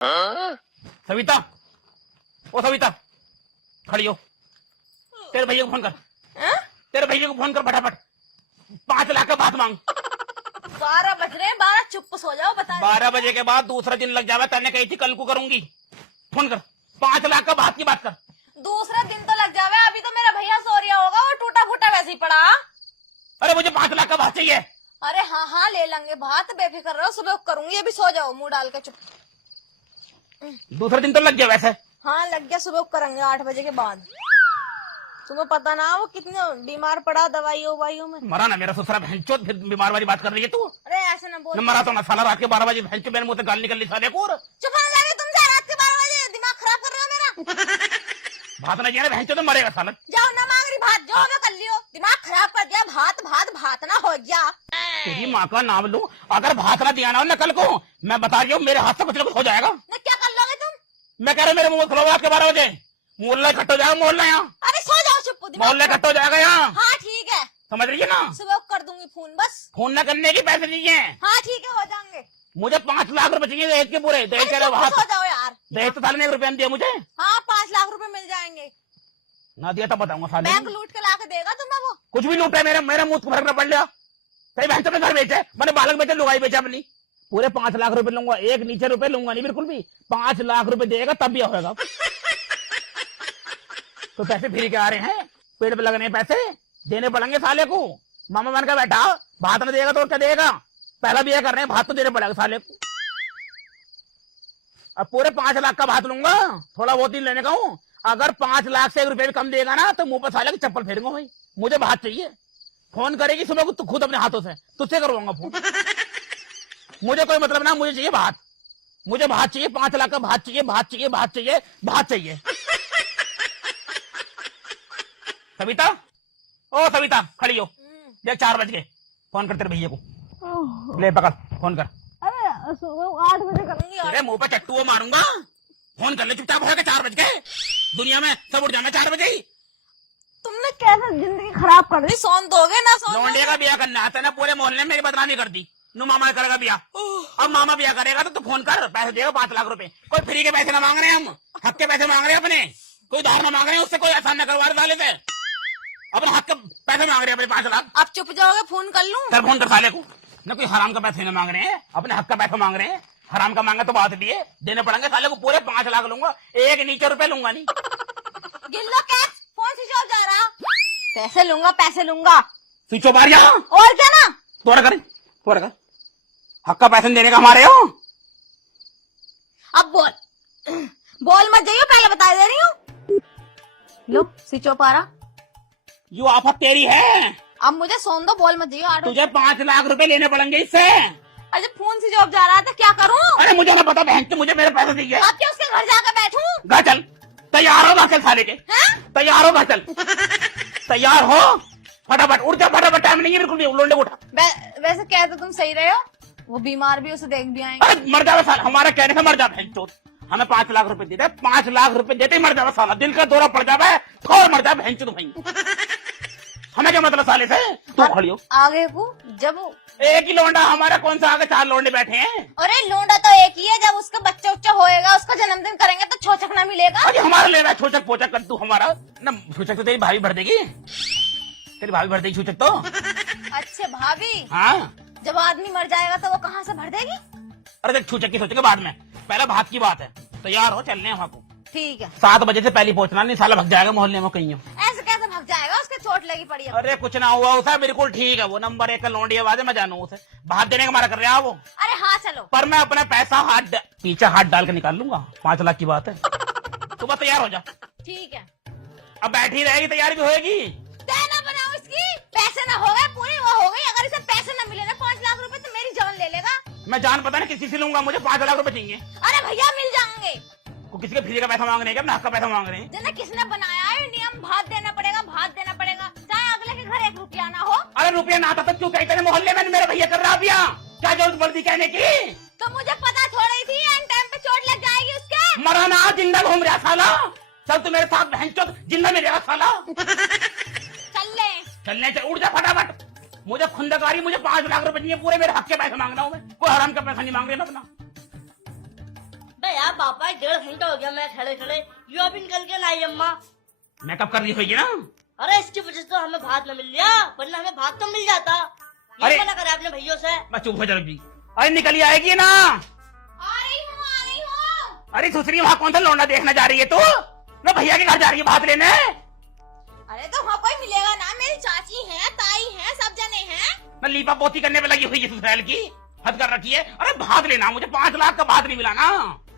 सविता, ओ सविता, खड़ी हो। तेरे भैया को फोन कर। तेरे भैया को फोन कर फटाफट। 5 लाख का बात मांग। 12 बज रहे हैं, 12 चुप सो जाओ। बता 12 बजे के बाद दूसरा दिन लग जावा। तैने कही थी कल को करूंगी। फोन कर। 5 लाख का बात की बात कर। दूसरा दिन तो लग जावे। अभी तो मेरा भैया सो रिया होगा, वो टूटा फूटा वैसे ही पड़ा। अरे मुझे 5 लाख का बात चाहिए। अरे हाँ हाँ ले लेंगे बात, बेफिक्र रहो, सुबह करूंगी। अभी सो जाओ मुंह डाल के चुप। दूसरा दिन तो लग गया वैसे। हाँ लग गया, सुबह करेंगे 8 बजे के बाद। तुम्हें पता ना वो कितने बीमार पड़ा दवाइयों में। मरा ना मेरा ससुरा भैंचोद, फिर बीमार वाली बात कर रही है तू। अरे ऐसे ना बोल। न मरा तो ना साला। रात के 12 बजे भैंचो मेरे मुंह से गाल निकल ली साले को। चुप हो जाओ तुम। रात के 12 बजे दिमाग खराब कर रहे हो मेरा। भात ना दिया भैंचो तो मरेगा साला। जाओ ना मांग रही भात, जो मैं कर लियो। दिमाग खराब कर दिया। भात भात भात ना हो गया। तेरी माँ का नाम लूं, अगर भात ना दिया ना न कल को, मैं बता रही हूँ मेरे हाथ से कुछ न कुछ हो जाएगा। ना क्या कर लोगे तुम? मैं कह रहा हूँ मेरे मुंह खुलो रात के 12 बजे। मोहल्ला इकट्ठा हो जाएगा। मोहल्ला यहाँ अरे सो जाओ चुप। मोहल्ला इकट्ठा हो जाएगा यहाँ। हाँ ठीक है, समझ रही है ना। सुबह कर दूंगी फोन। बस फोन न करने की पैसे नहीं है। हाँ ठीक है, हो जाएंगे। मुझे 5 लाख रुपए चाहिए दहेज के पूरे। दहेज कह रहे अरे सो जाओ यार। दहेज तो साले ने 1 रुपया दिया मुझे। हाँ 5 लाख रुपए मिल जाएंगे। ना दिया तब बताऊंगा साले। बैंक लूट के लाके देगा तुम्हें वो। कुछ भी लूटा है मेरा मुंह को भरना पड़ लिया। कई भैंसों ने घर बेचे, मैंने बालक बेचे, लुगाई बेचा अपनी। पूरे 5 लाख रुपए लूंगा। एक नीचे रुपए लूंगा नहीं बिल्कुल भी। 5 लाख रुपए देगा तब भी होगा। तो पैसे फिर के आ रहे हैं, पेड़ पे लगने पैसे देने पड़ेंगे साले को। मामा बन का बैठा, भात न देगा तो क्या देगा। पहला भी कर रहे हैं, भात तो देने पड़ेगा साले को। अब पूरे 5 लाख का भात लूंगा, थोड़ा बहुत ही लेने का हूँ। अगर 5 लाख से 1 रुपए भी कम देगा ना तो मुंह पर साले की चप्पल फेरूंगा भाई। मुझे भात चाहिए। फोन करेगी सुबह को, तू खुद अपने हाथों से, तुझसे करवाऊंगा फोन। मुझे कोई मतलब ना, मुझे चाहिए भात। मुझे भात चाहिए। 5 लाख का भात चाहिए। भात चाहिए, भात चाहिए, भात चाहिए। सविता, ओ सविता, खड़ी हो। ये 4 बज गए। फोन कर तेरे भैया को। ले पकड़, फोन कर। अरे सुबह 8 बजे करूंगी। तेरे मुंह पे चट्टू मारूंगा। फोन कर ले चुपचाप। हो गए 4 बज गए। दुनिया में सब उठ जाना 4 बजे ही। तुमने कैसे जिंदगी खराब कर दी। सोन दोगे ना सोन लौंडे का ब्याह करना आता है ना, पूरे मोहल्ले में मेरी बदनामी कर दी। नु मामा करेगा ब्याह। अब मामा ब्याह करेगा तो तू फोन कर, पैसे देगा 5 लाख रुपए। कोई फ्री के पैसे ना मांग रहे हम, हक के पैसे मांग रहे हैं अपने। कोई उधार ना मांग रहे हैं, उससे कोई आसान न करवा रहे साले से। अपने हक के पैसे मांग रहे हैं अपने 5 लाख। अब चुप जाओगे, फोन कर लूं। सर फोन कर साले को। न कोई हराम का पैसे न मांग रहे हैं, अपने हक का पैसा मांग रहे हैं। हराम का मांगा तो बात दिए, देने पड़ेंगे साले को। पूरे 5 लाख लूंगा, एक नीचे रुपए लूंगा नहीं। गिल्लो कैश, फोन स्विच ऑफ जा रहा। पैसे लूंगा, पैसे लूंगा। स्विच ऑफ आ रहा। और क्या ना। तोड़ा कर, तोड़ा कर। हक का पैसा देने का हमारे हो। अब बोल, बोल मत जाइयो, पहले बता दे रही हूँ। लो स्विच ऑफ आ रहा। यो आफत तेरी है। अब मुझे सोन दो, बोल मत जाइयो। तुझे 5 लाख रुपए लेने पड़ेंगे इससे। अरे फोन स्विच ऑफ जा रहा था, क्या करूँ। अरे मुझे ना पता बहन, मुझे मेरे पैसे चाहिए। अब क्या उसके घर जाकर बैठूं। घर चल, तैयार हो। घर चल साले के, तैयार हो। घर चल, तैयार हो। फटाफट उठ जा, फटाफट। टाइम नहीं है बिल्कुल भी। लोंडे को उठा। वैसे कह तो तुम सही रहे हो, वो बीमार भी, उसे देख भी आएंगे। अरे मर जावे साला, हमारा कहने से मर जा बहन चोद। हमें 5 लाख रुपए देते, 5 लाख रुपए देते ही मर जावे साला। दिल का दौरा पड़ जावे, थोड़ मर जावे बहन चोद भाई। हमें क्या मतलब साले से। तू खड़ी हो। आगे को जब एक ही लौंडा हमारा, कौन सा आगे 4 लौंडे बैठे हैं। अरे लोंडा तो एक ही है। जब उसका बच्चा उच्चा होएगा, उसका जन्मदिन करेंगे तो छोचक ना मिलेगा। अरे हमारा ले रहा है छोचक पोचक कर। तू हमारा ना, छोचक तो तेरी भाभी भर देगी। तेरी भाभी भर देगी छोचक तो। अच्छे भाभी। हाँ, जब आदमी मर जाएगा तो वो कहाँ से भर देगी। अरे देख छोचक की सोचेंगे बाद में, पहले भात की बात है। तैयार हो, चलने हैं वहाँ को। ठीक है। 7 बजे से पहले पहुंचना, नहीं साला भग जाएगा मोहल्ले में कहीं। ऐसे कैसे भग जाएगा, उसके चोट लगी पड़ी है। अरे कुछ ना हुआ उसे, बिल्कुल ठीक है। वो नंबर 1 का लौंडी आवाज है, मैं जानू उसे। भात देने का मारा कर रहा है वो। अरे हाँ चलो। पर मैं अपना पैसा पीछे हाथ डाल के निकाल लूंगा। 5 लाख की बात है। तू बस तैयार हो जा। ठीक है। अब बैठी रहेगी, तैयारी भी होगी। ना बनाओ इसकी। पैसे ना हो गए, पूरी वो हो गई। अगर इसे पैसे ना मिले ना 5 लाख रुपए, तो मेरी जान ले लेगा। मैं जान पता नहीं किसी से लूंगा, मुझे 5 लाख रुपए चाहिए। अरे भैया मिल जाएंगे। वो किसी के फ्री का पैसा मांग रहे हैं क्या, अपने हक का पैसा मांग रहे हैं। जिन्हें किसने बनाया है नियम, भात देना पड़ेगा, भात देना पड़ेगा, चाहे अगले के घर 1 रुपया ना हो। अरे रुपया ना आता तो क्यों कहते मोहल्ले में मेरे भैया कर रहा भैया। क्या जरूरत पड़ती कहने की। तो मुझे पता थोड़ी थी एंड टाइम पे चोट लग जाएगी उसके। मरा ना, जिंदा घूम रहा साला। चल तू मेरे साथ बहन चोद, जिंदा में रहेगा साला। चलने से उठ जा फटाफट। मुझे खुंदकारी, मुझे 5 लाख रुपए चाहिए पूरे। मेरे हक के पैसे मांग रहा हूँ मैं, कोई हराम का पैसा नहीं मांग रहे मैं अपना। अबे यार पापा 1.5 घंटा हो गया मैं खड़े खड़े, यू अभी निकल के लाई अम्मा। मेकअप कर रही होगी ना। अरे इसकी वजह से तो हमें भात न मिल लिया, वरना हमें भात तो मिल जाता। ये अरे! मना करे अपने भैयों से। बस चुप हो जा रही। अरे निकली आएगी ना। आ रही हूँ। अरे सुसरी वहाँ कौन सा लौंडा देखने जा रही है तू? ना भैया के घर जा रही है भात लेने। अरे तो वहाँ कोई मिलेगा ना, मेरी चाची है, ताई है, सब जने हैं। मैं लीपा पोती करने पे लगी हुई है ससुराल की। हद कर रखी है। अरे भात लेना, मुझे 5 लाख का भात नहीं मिला ना।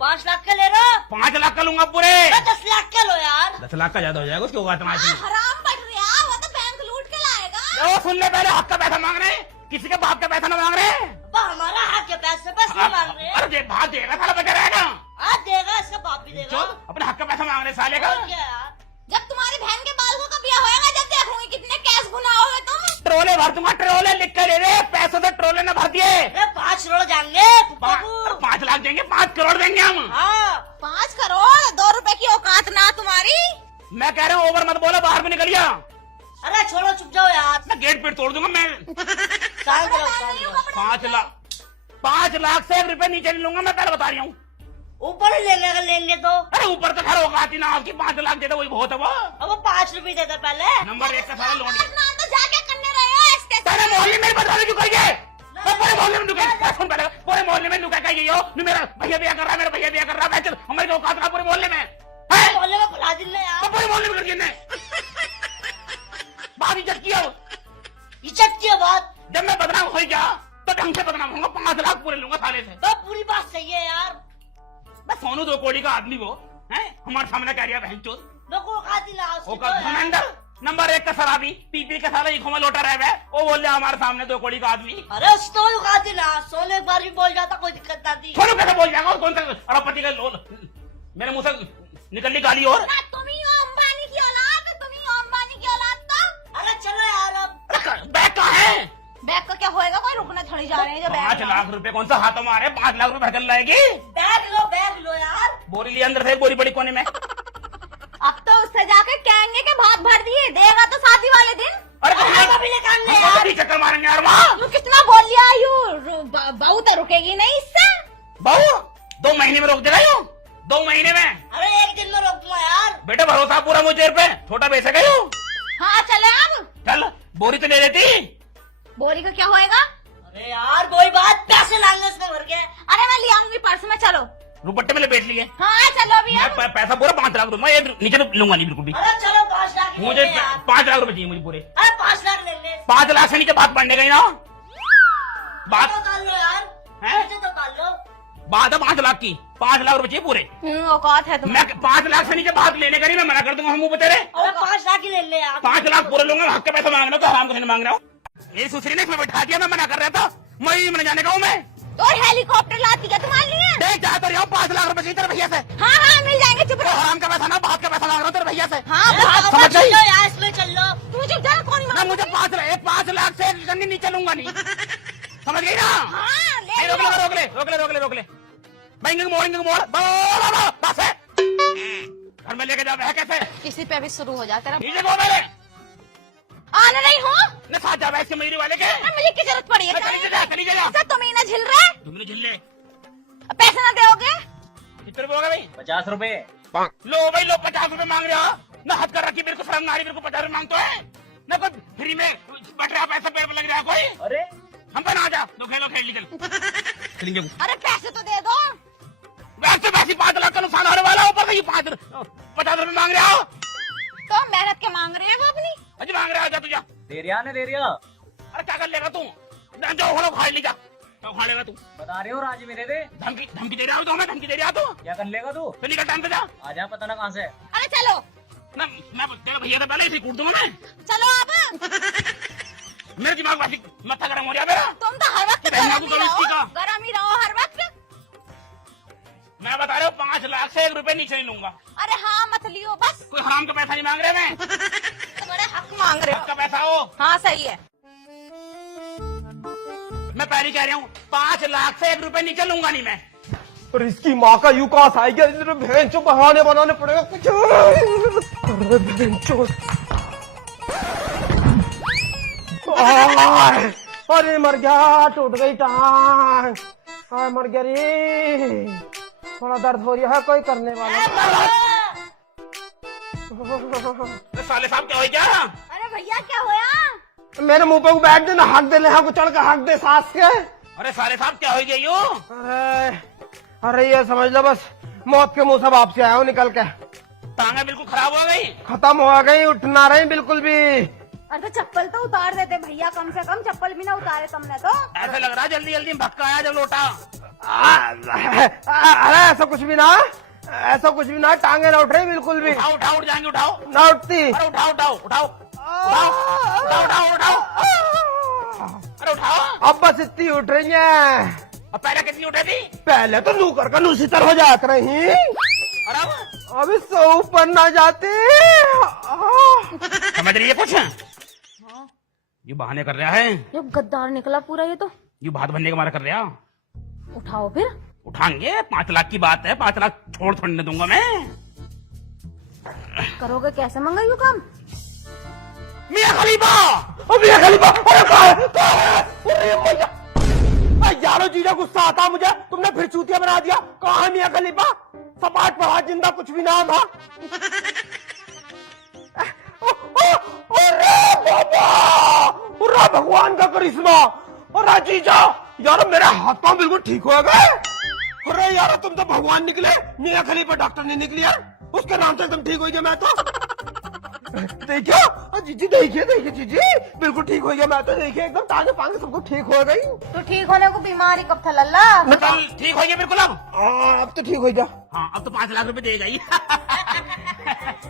5 लाख का ले रहा, 5 लाख का लूंगा पूरे। 10 लाख का लो यार। 10 लाख का ज्यादा हो जाएगा, उसके होगा इतना। हराम पड़ रहा, वो तो बैंक लूट के लाएगा। सुन ले, पहले हक का पैसा मांग रहे हैं, किसी के बाप का पैसा ना मांग रहे हैं। अब्बा हमारा हक के पैसे बस नहीं मांग रहे। अरे दे भात देगा साला, बचा रहेगा। आज देगा, इसका बाप भी देगा। अपने हक का पैसा मांग रहे साले का। और क्या यार, जब तुम्हारी बहन के बालकों का ब्याह होएगा, जब देखूंगी कितने कैश भुनाओगे तुम। ट्रोले भर दूंगा, ट्रोले लिख कर ले रहे, पैसों से ट्रोले न भर दिए। 5 करोड़ जाएंगे पप्पा को। 5 लाख देंगे, 5 करोड़ देंगे हम। हाँ 5 करोड़ 2 रुपए की औकात ना तुम्हारी। मैं कह रहा हूँ ओवर मत बोलो, बाहर में निकलिया। अरे छोड़ो, चुप जाओ यार। मैं गेट पे तोड़ दूंगा मैं। शांत रहो, शांत रहो। 5 लाख से 1 रुपए नीचे नहीं लूंगा, मैं पहले बता रही हूँ। ऊपर ही लेने का लेंगे तो। अरे ऊपर तो खड़ा होगा आती ना आपकी, 5 लाख दे दो वही बहुत है वो। अब वो 5 रुपए देता पहले। नंबर 1 का सारा लोन। ना तो जाके करने रहे हो इसके तेरे मोहल्ले में बता क्यों करिए? पूरे मोहल्ले में दुकान सुन पहले, पूरे मोहल्ले में दुकान का ये हो, मेरा भैया बिया कर रहा है, मेरा भैया बिया कर रहा है, हमारी तो औकात ना पूरे मोहल्ले में है। मोहल्ले में बुला दिन यार। तो पूरे मोहल्ले में कर दिए बात इज्जत किया। इज्जत की बात। जब मैं बदनाम हो गया तो ढंग से बदनाम होगा, 5 लाख पूरे लूंगा साले से। तो पूरी बात सही है यार। बस सोनू 2 कौड़ी का आदमी वो है, हमारे सामने कह रहा है बहन चोद। लोगों को खाती ना उसकी तो यार। घमंडर नंबर 1 का शराबी, पी के साला एक लोटा रह गया, वो बोल रहा हमारे सामने 2 कौड़ी का आदमी। अरे उस तो खाती ना, सोने एक बार भी बोल जाता कोई दिक्कत ना थी। सोनू कैसे बोल जाएगा? और कौन सा अरबपति का लोन? मेरे मुंह से निकल ली गाली। और ना तुम ही हो अंबानी की औलाद, तुम ही हो अंबानी की औलाद। तो अरे चलो यार अब। बैग कहाँ है? बैग का क्या होएगा, कोई रुकना थोड़ी जा रहे हैं जो बैग 5 लाख रुपए कौन सा हाथों मारे? 5 लाख रुपए चल लाएगी। बैग लो यार। बोरी लिया अंदर से, बोरी बड़ी कोने में। अब तो उससे जाके कहेंगे कि भात भर दिए, देगा तो शादी वाले दिन। अरे हम अभी ले काम ले यार। चक्कर मारेंगे यार वहाँ। तू कितना बोल लिया यू, बहू तो रुकेगी नहीं इससे। बहू 2 महीने में रोक देगा यू, 2 महीने में। अरे 1 दिन में रोक दूंगा यार। बेटा भरोसा पूरा मुझे पे, छोटा बेच गई हूँ। हाँ चले अब। चल बोरी तो ले लेती। बोरी का क्या होएगा? अरे यार वही बात, पैसे लाएंगे उसमें भर के। अरे मैं ले आऊंगी पर्स में, चलो। रुपट्टे में लपेट लिए। हाँ चलो अभी मैं अब। पैसा पूरा 5 लाख दूंगा, ये नीचे तो लूंगा नहीं बिल्कुल भी। अरे चलो 5 लाख ले मुझे ले यार। 5 लाख रुपए चाहिए मुझे पूरे। अरे 5 लाख ले ले। 5 लाख से नीचे बात बढ़ने गई ना। बात तो डाल लो यार। हैं? मुझे तो डाल लो। बात है 5 लाख की, 5 लाख रुपए चाहिए पूरे। औकात है तुम। मैं 5 लाख से नीचे बात लेने का नहीं, मैं मना कर दूंगा। हम मुंह पे तेरे अरे 5 लाख ही ले ले यार। 5 लाख पूरे लूंगा, हक का पैसा मांग रहा हूँ तो हराम कैसे मांग रहा हूँ? मेरी सुसरी ने इसमें बैठा दिया, मैं मना कर रहा था, मैं मन जाने का हूँ मैं। तो हेलीकॉप्टर लाती क्या तुम्हारे लिए? देख जा तो रहा हूँ, 5 लाख रुपए चाहिए तेरे भैया से। हाँ हाँ मिल जाएंगे, चुप तो रहो। हराम का पैसा ना, बात का पैसा मांग रहा हूँ तेरे भैया से। हाँ भाग। समझ गई? चलो यार इसमें चल लो। तू चुप जा, कौन ना मुझे 5 लाख से नीचे लूंगा नहीं, समझ गई ना? हाँ ले रोक ले रोक ले रोक ले रोक ले रोक ले। मोड़ बस है। घर में लेके जा बह कैसे? किसी पे भी शुरू हो जाता है। नीचे को मेरे आने नहीं हो? न साथ जा बह इसके मेरी वाले के। मुझे की जरूरत पड़ी है? चली जा। ऐसा तुम ही ना झिल रहे, तुमने झिल ले। पैसे ना दोगे? कितने रुपए हो गए भाई? 50 रुपए। लो भाई लो, 50 रुपए मांग रहे हो ना? हद कर रखी, मेरे को शर्म ना आ रही, मेरे को 50 रुपए मांगते है ना? कोई फ्री में बट रहा पैसा पेड़ पर लग रहा है कोई? अरे हम पे ना आ जा, तो खेल निकल खेलेंगे। अरे पैसे तो दे दो। वैसे 5 लाख का नुकसान होने वाला, ऊपर का 50 रुपए मांग रहे हो? तो मेहनत के मांग रहे हैं वो अपनी। अजी मांग रहे हो, जा तू जा। दे रिया ने दे रिया। अरे क्या कर लेगा तू? जो खड़ो खाड़ ली जा, तो खा लेगा तू। बता रहे हो राज मेरे दे। धमकी दे रहा हो तो हमें, धमकी दे रहा तू क्या कर लेगा तू? तो निकल टाइम पे जा आजा, पता ना कहाँ से। अरे चलो ना। मैं तेरा भैया से पहले इसे कूट दूंगा मैं। चलो अब। मेरे दिमाग वासी मत्था गरम हो रहा है मेरा। तुम तो हर वक्त बहना गरम को ही करो इसकी रहो, का। गरम ही रहो हर वक्त। मैं बता रहा हूँ 5 लाख से 1 रुपए नीचे नहीं लूंगा। अरे हाँ मत लियो बस, कोई हराम का पैसा नहीं मांग रहे मैं। तुम्हारे हक मांग रहे हक हो। का पैसा हो। हाँ सही है। मैं पहले कह रहा हूँ 5 लाख से 1 रुपए नीचे लूंगा नहीं मैं। पर इसकी माँ का यू कहां से आएगा? इधर बहन चो बहाने बनाने पड़ेगा कुछ। अरे बहन चो, अरे मर गया, टूट गई टांग। मर गया रे। थोड़ा दर्द हो रहा है, कोई करने वाला। अरे साले साहब क्या हो गया? अरे भैया क्या होया? मेरे मुंह पे बैठ दे ना, हक दे, ले को चढ़ के हक दे सास के। अरे साले साहब क्या हो गया यो? अरे ये समझ लो बस मौत के मुंह से वापस आया हूँ निकल के। टांगे बिल्कुल खराब हो गई। खत्म हो गई, उठ ना रही बिल्कुल भी। अरे तो चप्पल तो उतार देते भैया, कम से कम चप्पल भी ना उतारे तुमने तो। ऐसा लग रहा है जल्दी जल्दी भटका आया जब लौटा। अरे ऐसा कुछ भी ना, ऐसा कुछ भी ना, टांगे ना उठ रही बिल्कुल भी। उठाओ उठाओ, उठ जाएंगे, उठाओ। ना उठती। अरे उठाओ उठाओ उठाओ उठाओ उठाओ उठाओ उठाओ। अरे उठाओ। अब बस इतनी उठ रही है। अब पहले कितनी उठे थी? पहले तो नूकर का नूसीतर हो जात रही, अरे अब अभी 100 ऊपर ना जाते। समझ रही है कुछ? ये बहाने कर रहा है, जो गद्दार निकला पूरा ये तो। ये भात बनने का मारा कर रहा। उठाओ फिर। उठाएंगे, 5 लाख की बात है, 5 लाख छोड़ थोड़ने दूंगा मैं। करोगे कैसे मंगा यू काम? मियां खलीफा। मियां खलीफा, अरे अरे भैया यारो जीजा गुस्सा आता मुझे, तुमने फिर चूतिया बना दिया। कहाँ है मियां खलीफा? सपाट पड़ा जिंदा कुछ भी नाम था। अरे बाबा, अरे भगवान का करिश्मा। अरे जीजा यार मेरे हाथ पांव बिल्कुल ठीक हो गए। अरे यार तुम तो भगवान निकले, मियां खलीफा डॉक्टर नहीं निकली है, उसके नाम से एकदम ठीक हो गया मैं तो। देखिए जीजी, देखिए देखिए जीजी बिल्कुल ठीक हो गया मैं तो। देखिए एकदम टांगे पांगे सबको ठीक हो गई। तो ठीक होने को बीमारी कब था लल्ला? कल ठीक हो गया बिल्कुल। अब तो ठीक हो गया। हाँ अब तो 5 लाख रुपए देगा ही।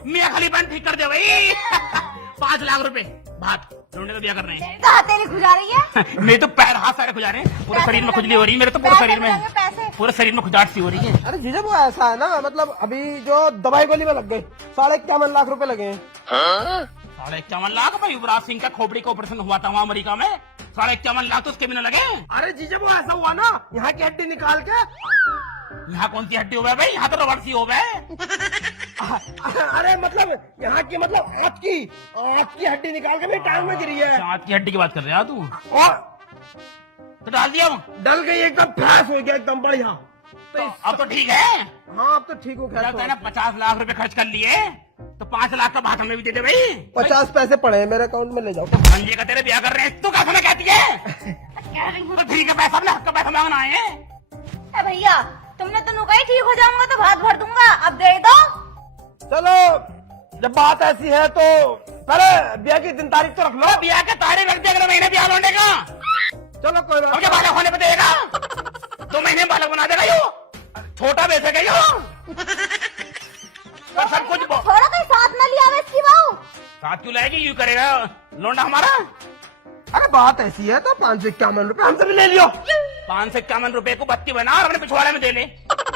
मियां खलीफा ठीक कर दे भाई। 5 लाख रुपए भात ढूंढने का ब्याह कर रहे हैं। तो हथेली खुजा रही है। मेरे तो पैर हाथ सारे खुजा रहे हैं, पूरे शरीर में खुजली हो रही है मेरे तो, पूरे शरीर में, पैसे पूरे शरीर में खुजाट सी हो रही है। अरे जीजा वो ऐसा है ना, मतलब अभी जो दवाई गोली में लग गए 51.5 लाख रुपए लगे हैं। 51.5 लाख भाई? युवराज सिंह का खोपड़ी का ऑपरेशन हुआ था वहाँ अमेरिका में, 51.5 लाख तो उसके भी न लगे। अरे जीजा वो ऐसा हुआ ना, यहाँ की हड्डी निकाल के। यहाँ कौन सी हड्डी हो गई भाई? यहाँ तो रबड़ सी हो गए। अरे मतलब यहाँ की, मतलब आँख की हड्डी निकाल के मेरी टांग में गिरी है। हाथ की हड्डी की बात कर रहे हो तू? और तो डाल दिया डल गई एकदम, फैस हो गया एकदम बढ़िया। तो अब तो ठीक है। हाँ अब तो ठीक हो गया। कहना 50 लाख रुपए खर्च कर लिए तो 5 लाख का भात हमें भी दे दे भाई। 50 पैसे पड़े हैं मेरे अकाउंट में, ले जाओ। संजय का तेरे ब्याह कर रहे हैं, तू कैसे ना कहती है? तो ठीक है, पैसा अपने हक का पैसा मांगना है। ए भैया तुमने तो नुका ही ठीक हो जाऊंगा तो भात भर दूंगा, अब दे दो। चलो जब बात ऐसी है तो पहले ब्याह की दिन तारीख तो रख लो। ब्याह के तारीख रख दे, अगले महीने ब्याह लौटने का। चलो कोई बात अब क्या बालक होने पे देगा? 2 महीने में बालक बना देगा यो, छोटा बेचेगा यो। तो सब कुछ थोड़ा कोई साथ न लिया इसकी बहू। साथ क्यों लाएगी? यूं करेगा लौंडा हमारा। अरे बात ऐसी है तो 551 रुपए हमसे भी ले लियो। 551 रुपए को बत्ती बना और अपने पिछवाड़े में दे ले।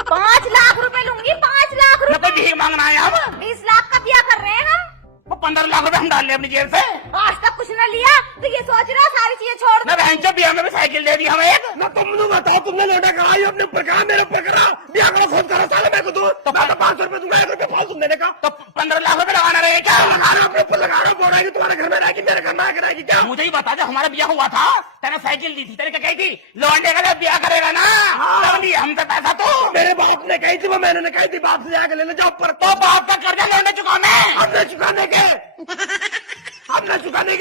5 लाख रुपए लूंगी, 5 लाख न रुपए। कोई भीख मांगना है हम। 20 लाख का ब्याह कर रहे हैं हम। वो 15 लाख रुपए हम डाल ले अपनी जेब से। आज तक कुछ न लिया तो ये सोच रहा सारी चीजें छोड़ न बहन चो ब्याह में भी साइकिल दे दी हमें एक। ना तुमने बताओ, तुमने लौटा कहा अपने ऊपर कहा, मेरे ऊपर करा, ब्याह करो खुद करो, साले मेरे को दो। तो 500 रुपए दूंगा, 1 रुपए फालतू देने का। तो 15 लाख रुपए लगाना रहे क्या? लगा रहा अपने ऊपर लगा रहा, बोल रहा है कि तुम्हारे घर में रहेगी, मेरे घर में आकर रहेगी क्या? मुझे ही बता दे, हमारा ब्याह हुआ था, तेने साइकिल दी थी, तेने क्या कही थी? लौंडे का जब ब्याह करेगा ना तब दी हमसे पैसा तो। मेरे बाप ने कही थी, वो मैंने कही थी, बाप से जाकर लेने जाओ ऊपर। तो बाप का कर्जा लौंडे चुकाने। हमने चुकाने के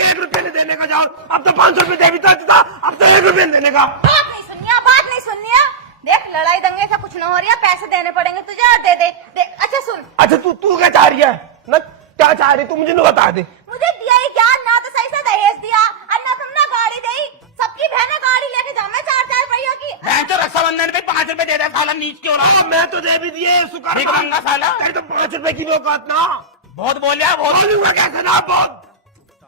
1 रुपए नहीं देने का। जाओ अब तो 500 रुपए दे भी था, अब तो 1 रुपए देने का। बात नहीं सुनिया, बात नहीं सुनिया। देख लड़ाई दंगे से कुछ न हो रही है, पैसे देने पड़ेंगे तुझे और दे दे। अच्छा सुन। अच्छा तू क्या चाह रही है ना, क्या चाह रही तू मुझे न बता दे। मुझे दिया ही क्या, ना तो सही से दहेज दिया और ना तुमने गाड़ी दी। सबकी बहने गाड़ी लेके जाओ, मैं 4-4 पहियों की। बहन चो रक्षाबंधन पे 5 रुपए दे दे, साला नीच क्यों रहा? मैं तो दे भी दिए, शुक्र ठीक मांगा साला। तेरे तो 5 रुपए की औकात ना। बहुत बोलिया, बहुत बोलूंगा कैसे ना, बहुत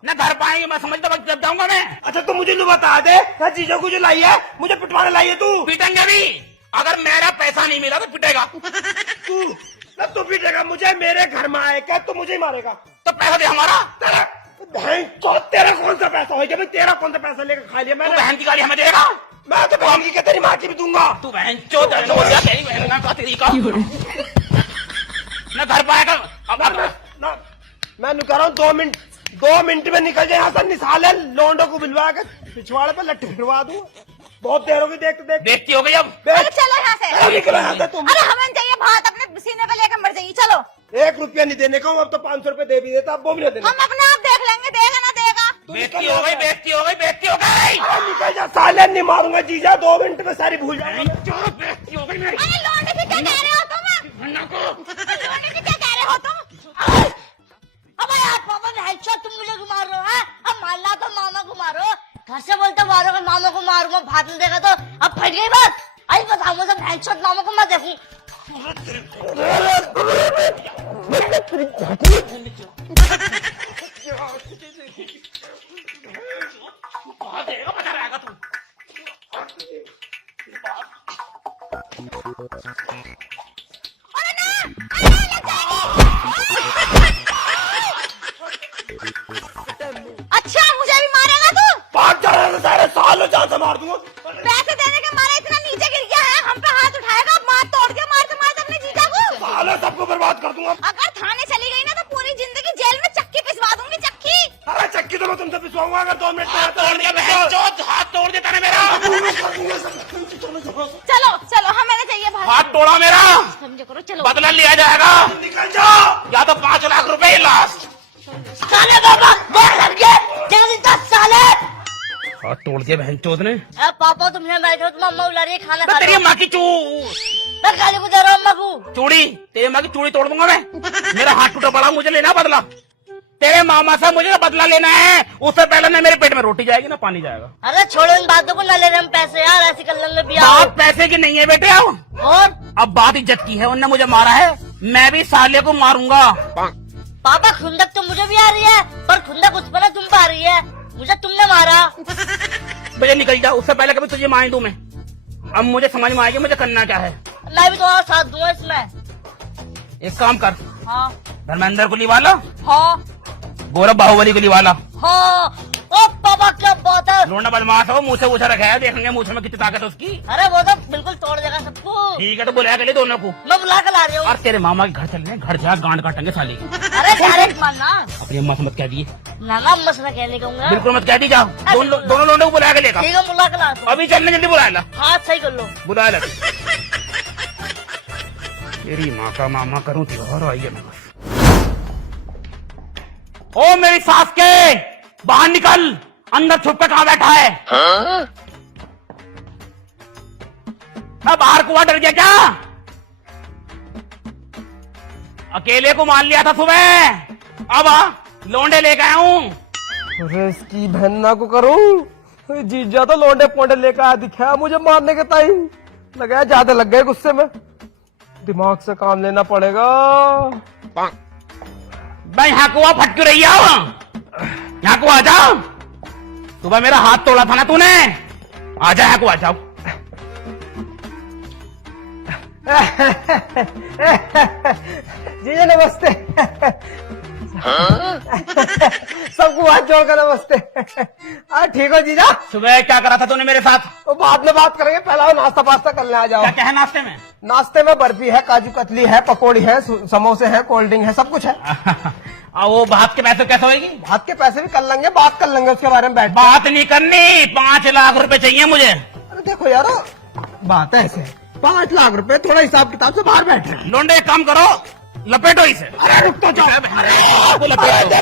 न घर पाएंगे, मैं समझता वक्त जब जाऊंगा मैं। अच्छा तो मुझे न बता दे, चीजों को जो लाई है मुझे पिटवाने लाई है तू। पीटेंगे भी, अगर मेरा पैसा नहीं मिला तो पिटेगा। तू पीटेगा मुझे, मेरे घर में आएगा तो मुझे ही मारेगा। तो पैसा दे हमारा। तेरा कौन सा पैसा होगा भाई? तेरा कौन सा पैसा लेकर खा लिया तू मैंने? बहन की गाड़ी हमें देगा। मैं तो बहन की क्या, तेरी माँ की भी दूंगा। तू बहन चो तेरी बहन का तेरी का न घर पाएगा। अब मैं कह रहा हूँ 2 मिनट में निकल जाए यहाँ से, निसाले लोंडो को बुलवा के पिछवाड़े पे लट्ठी फिरवा दूं। बहुत देर हो गई देखते देखते। बेइज्जती हो गई अब। अरे चलो यहाँ से। अरे निकलो यहाँ से तुम। अरे हमें चाहिए भात, अपने सीने पे लेकर मर जाइए। चलो 1 रुपया नहीं देने का हूँ, अब तो 500 रुपए दे भी देता, अब वो भी नहीं देने हम अपने आप देख लेंगे, देगा ना देगा। बेइज्जती हो गई, बेइज्जती हो गई, बेइज्जती हो गई। का। निकल जा साले, नहीं मारूंगा जीजा, 2 मिनट में सारी भूल जाऊंगा। चलो, बेइज्जती हो गई मेरी। अरे लौंडे से क्या कह रहे हो तुम? भन्ना को। लौंडे से क्या कह रहे हो तुम? अब यार पापा हेडशॉट तुम मुझे घुमा रहे हो है? अब मारना तो मामा को मारो। घर से बोलते मारो, अगर मामा को मारूंगा भात नहीं देगा तो अब फट गई बात। आई बताऊंगा सब हेडशॉट मामा को मत देखूं। बहुत देगा, बचा रहेगा तू। अच्छा मुझे भी मारेगा तू? 5 जाने सारे सालों जान से मार दूंगा। पैसे देने के मारा इतना नीचे गिर गया है, हम पे हाथ उठाएगा, मार तोड़ के मारते मारते अपने जीजा को। साले सबको बर्बाद कर दूंगा। अगर थाने चली गई ना तो पूरी जिंदगी जेल में चक्की पिसवा दूंगी, चक्की। अरे चक्की तो मैं तुमसे पिसवाऊंगा अगर 2 मिनट में तोड़ दिया बहन चोद, हाथ तोड़ देता ना मेरा। चलो चलो हमें नहीं चाहिए भात। हाथ तोड़ा मेरा, समझो करो, चलो। बदला लिया जाएगा। निकल जाओ। या तो 5 लाख रुपए लास्ट। साले बाबा बहुत लग गए, जल्दी दस साले। हाथ तोड़ दिया बहन चोद ने। अब पापा तुम यहाँ बैठे हो, तुम अम्मा बुला रही है खाना खा तेरी रहे हो। माँ की मैं गाली को दे रहा हूँ अम्मा को। चूड़ी, तेरी माँ की चूड़ी तोड़ दूंगा मैं। मेरा हाथ टूटा पड़ा, मुझे लेना बदला। तेरे मामा से मुझे बदला लेना है, उससे पहले ना मेरे पेट में रोटी जाएगी ना पानी जाएगा। अरे छोड़ो इन बातों को, ना ले रहे हम पैसे यार, ऐसे कर लेंगे बिया। बात पैसे की नहीं है बेटे, अब बात इज्जत की है। उनने मुझे मारा है, मैं भी साले को मारूंगा। पापा खुंदक तो मुझे भी आ रही है, पर खुंदक उस पर तुम पे आ रही है। मुझे तुमने मारा। मुझे निकल जा, उससे पहले कभी तुझे मार दूं मैं। अब मुझे समझ में आएगी मुझे करना क्या है। मैं भी तुम्हारा साथ दूंगा इसमें। एक काम कर, हाँ धर्मेंद्र को लिवा ला, हाँ गौरव बाहुबली को लिवा ला। हाँ। ओ पापा क्या बात है। लोंडा बदमाश हो, मुँह से पूछा रखा है, देखेंगे मुँह में कितनी ताकत है उसकी। अरे वो तो बिल्कुल तोड़ देगा सबको। ठीक है तो बुलाया के लिए दोनों को। मैं बुला कर ला रही हूँ। और तेरे मामा के घर चलने, घर जा गांड काटेंगे साली की। अरे डायरेक्ट मानना। अपनी अम्मा से मत कह दिए, नाना अम्मा से मैं कहने कहूँगा। बिल्कुल मत कह दी। जाओ दोनों लोगों को बुला के लेगा। ठीक है बुला कर ला। अभी चलने, जल्दी बुला ला, हाथ सही कर लो। बुला ला। तेरी माँ का मामा करूँ त्योहार आइए मैं। ओ मेरी सास के, बाहर निकल, अंदर छुप के कहाँ बैठा है? अब बाहर कुआ डर गया क्या? अकेले को मान लिया था सुबह, अब लौंडे लेके आया हूँ। अरे इसकी बहना को करूं, जीजा तो लौंडे पोंडे लेकर आया दिखा मुझे मारने के टाइम। लगा ज्यादा लग गए गुस्से में, दिमाग से काम लेना पड़ेगा। भाई यहाँ कुआ फट क्यों रही है? यहाँ को आ जाओ, सुबह मेरा हाथ तोड़ा था ना तूने, आ जा यहाँ को आ जाओ। जीजा नमस्ते। सबको हाथ जोड़कर नमस्ते। ठीक हो जीजा? सुबह क्या करा था तूने मेरे साथ? तो बाद में बात करेंगे, पहला नाश्ता पास्ता करने आ जाओ। क्या क्या है नाश्ते में? नाश्ते में बर्फी है, काजू कतली है, पकौड़ी है, समोसे है, कोल्ड ड्रिंक है, सब कुछ है। वो भात के पैसे कैसे होगी? भात के पैसे भी कर लेंगे, बात कर लेंगे उसके बारे में बैठ। बात नहीं करनी, 5 लाख रुपए चाहिए मुझे। अरे देखो यार, बात है ऐसे, 5 लाख रुपए थोड़ा हिसाब किताब से बाहर बैठ रहे हैं। लोंडे एक काम करो, लपेटो इसे। अरे रुक तो जाओ। लपेटो।